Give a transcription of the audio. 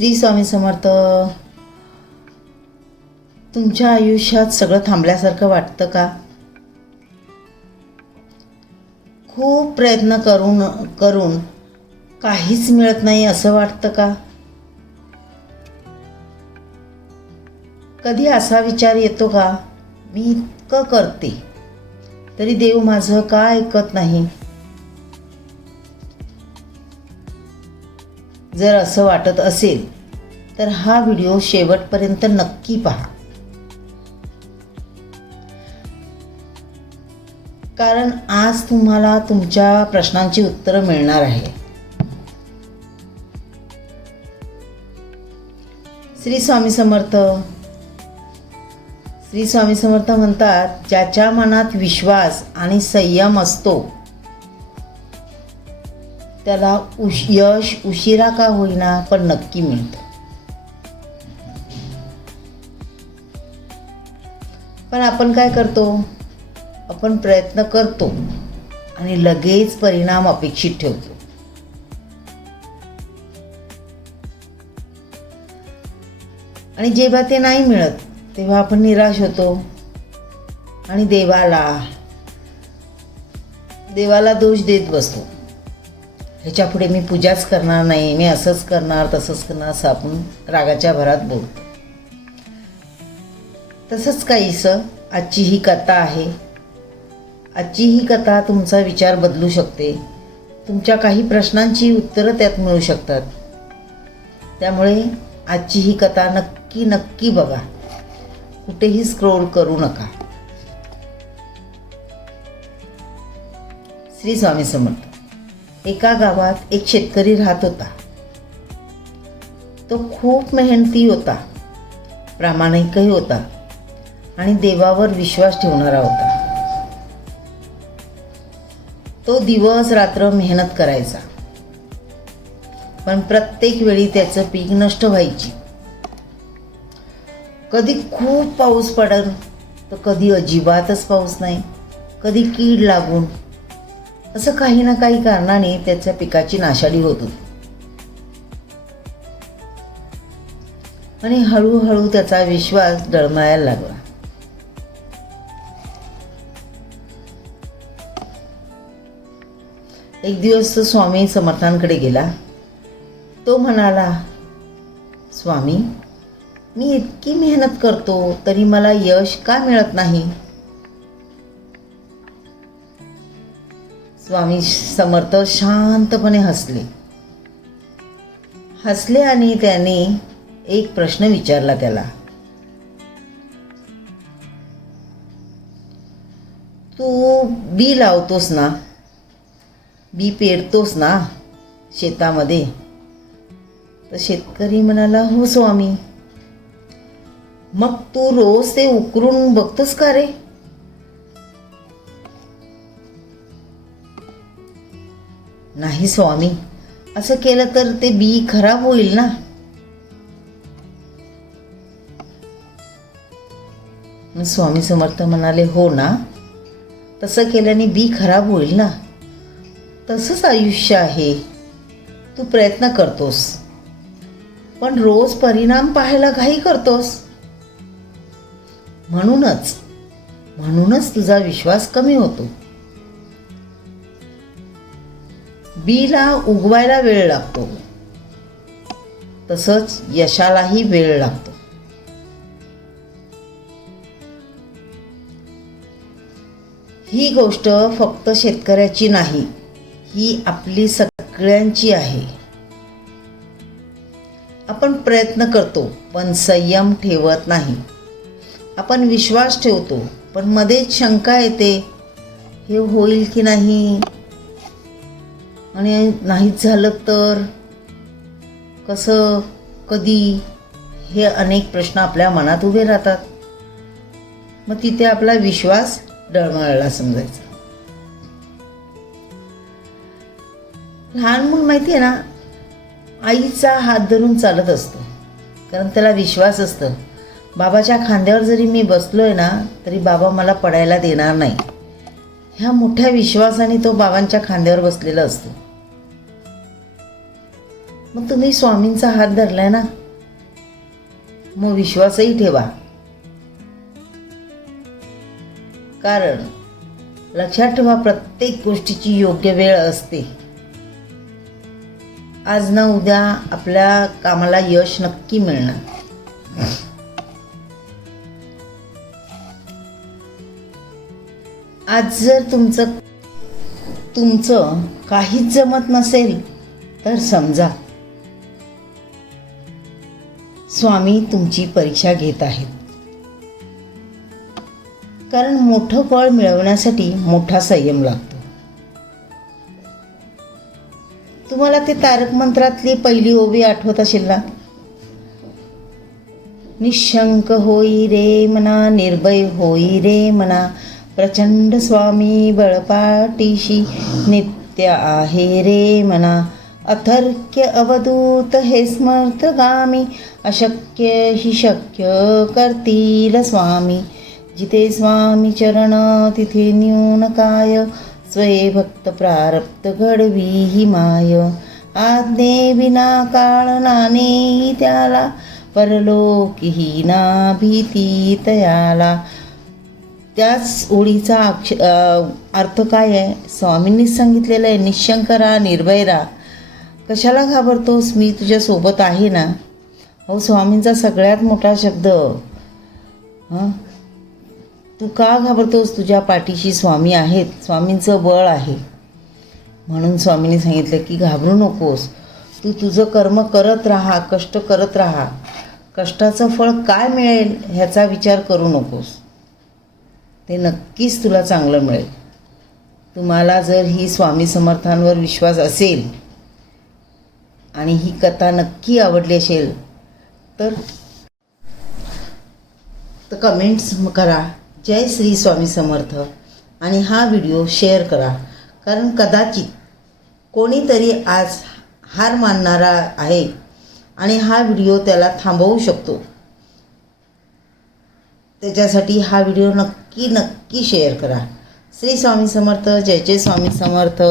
श्री स्वामी समर्थ. तुमच्या आयुष्यात सगळं थांबल्यासारखं वाटतं का? खूप प्रयत्न करून काहीच मिळत नाही असं वाटतं का? कधी असा विचार येतो का, मी इतकं करते तरी देव माझं का ऐकत नाही? जर असं वाटत असेल तर हा व्हिडिओ शेवटपर्यंत नक्की पहा, कारण आज तुम्हाला तुमच्या प्रश्नांची उत्तरं मिळणार आहे. श्री स्वामी समर्थ. श्री स्वामी समर्थ म्हणतात, ज्याच्या मनात विश्वास आणि संयम असतो त्याला यश उशिरा का होईना पण नक्की मिळतं. पण आपण काय करतो? आपण प्रयत्न करतो आणि लगेच परिणाम अपेक्षित ठेवतो. आणि जेव्हा ते नाही मिळत तेव्हा आपण निराश होतो आणि देवाला दोष देत बसतो. ह्याच्या पुढे मी पूजाच करणार नाही, मी असंच करणार तसंच करणार असं आपण रागाच्या भरात बोलतो. तसंच काहीसं आजची ही कथा आहे. आजची ही कथा तुमचा विचार बदलू शकते. तुमच्या काही प्रश्नांची उत्तरं त्यात मिळू शकतात. त्यामुळे आजची ही कथा नक्की बघा. कुठेही स्क्रोल करू नका. श्री स्वामी समर्थ. एका गावात एक शेतकरी राहत होता. तो खूप मेहनती होता, प्रामाणिकही होता आणि देवावर विश्वास ठेवणारा होता. तो दिवस रात्र मेहनत करायचा, पण प्रत्येक वेळी त्याचं पीक नष्ट व्हायची. कधी खूप पाऊस पडल तर कधी अजिबातच पाऊस नाही, कधी कीड लागून, असं काही ना काही कारणाने त्याच्या पिकाची नाशाडी होत होती. आणि हळूहळू त्याचा विश्वास डळमळायला लागला. एक दिवस तो स्वामी समर्थांकडे गेला. तो म्हणाला, स्वामी, मी इतकी मेहनत करतो तरी मला यश का मिळत नाही? स्वामी समर्थ शांतपणे हसले आणि त्याने एक प्रश्न विचारला त्याला. तू बी लावतोस ना, बी पेरतोस ना शेतामध्ये? तर शेतकरी म्हणाला, हो स्वामी. मग तू रोज ते उकरून बघतोस का रे? नाही स्वामी, असं केलं तर ते बी खराब होईल ना. स्वामी समर्थ म्हणाले, हो ना, तसं केल्याने बी खराब होईल ना. तसंच आयुष्य आहे. तू प्रयत्न करतोस पण रोज परिणाम पाहायला घाई करतोस. म्हणूनच तुझा विश्वास कमी होतो. बीला उगवायला वेळ लागतो, तसंच यशालाही वेळ लागतो. ही गोष्ट फक्त शेतकऱ्याची नाही, ही आपली सगळ्यांची आहे. आपण प्रयत्न करतो पण संयम ठेवत नाही. आपण विश्वास ठेवतो पण मध्येच शंका येते, हे होईल की नाही, आणि नाहीच झालं तर कसं, कधी, हे अनेक प्रश्न आपल्या मनात उभे राहतात. मग तिथे आपला विश्वास डळमळला समजायचा. लहान मूल माहिती आहे ना, आईचा हात धरून चालत असतं, कारण त्याला विश्वास असतं, बाबाच्या खांद्यावर जरी मी बसलोय ना तरी बाबा मला पडायला देणार नाही. ह्या मोठ्या विश्वासाने तो बाबांच्या खांद्यावर बसलेला असतो. मग तुम्ही स्वामींचा हात धरलाय ना, मग विश्वासही ठेवा. कारण लक्षात ठेवा, प्रत्येक गोष्टीची योग्य वेळ असते. आज ना उद्या आपल्या कामाला यश नक्की मिळणार. आज जर तुमचं काहीच जमत नसेल तर समजा स्वामी तुमची परीक्षा घेत आहेत. कारण मोठं फळ मिळवण्यासाठी मोठा संयम लागतो. तुम्हाला ते तारक मंत्रातली पहिली ओवी आठवत असेल ना, निशंक होई रे मना, निर्भय होई रे मना, प्रचंड स्वामी बळपाठीशी नित्य आहे रे मना, अथर्क्य अवधूत हे स्मर्थगामी, अशक्य ही शक्य करतील स्वामी, जिथे स्वामी चरण तिथे न्यून काय, स्वये भक्त प्रारब्ध घडवी ही माय, आज्ञे विना काळ नाने त्याला, परलोकीही ना भीती तयाला. त्याच ओळीचा अर्थ काय आहे? स्वामींनीच सांगितलेलं आहे, निशंक राहा, निर्भय राहा. कशाला घाबरतोस, मी तुझ्या सोबत आहे ना. हो, स्वामींचा सगळ्यात मोठा शब्द. तू का घाबरतोस? तुझ्या पाठीशी स्वामी आहेत, स्वामींचं बळ आहे. म्हणून स्वामींनी सांगितलं की घाबरू नकोस, तू तुझं कर्म करत राहा, कष्ट करत राहा. कष्टाचं फळ काय मिळेल ह्याचा विचार करू नकोस, ते नक्कीच तुला चांगलं मिळेल. तुम्हाला जर ही स्वामी समर्थांवर विश्वास असेल आणि ही कथा नक्की आवडली असेल तर कमेंट्स करा, जय श्री स्वामी समर्थ, आणि हा व्हिडिओ शेअर करा. कारण कदाचित कोणीतरी आज हार मानणारा आहे आणि हा व्हिडिओ त्याला थांबवू शकतो. त्याच्यासाठी हा व्हिडिओ नक्की शेअर करा. श्री स्वामी समर्थ. जय जय स्वामी समर्थ.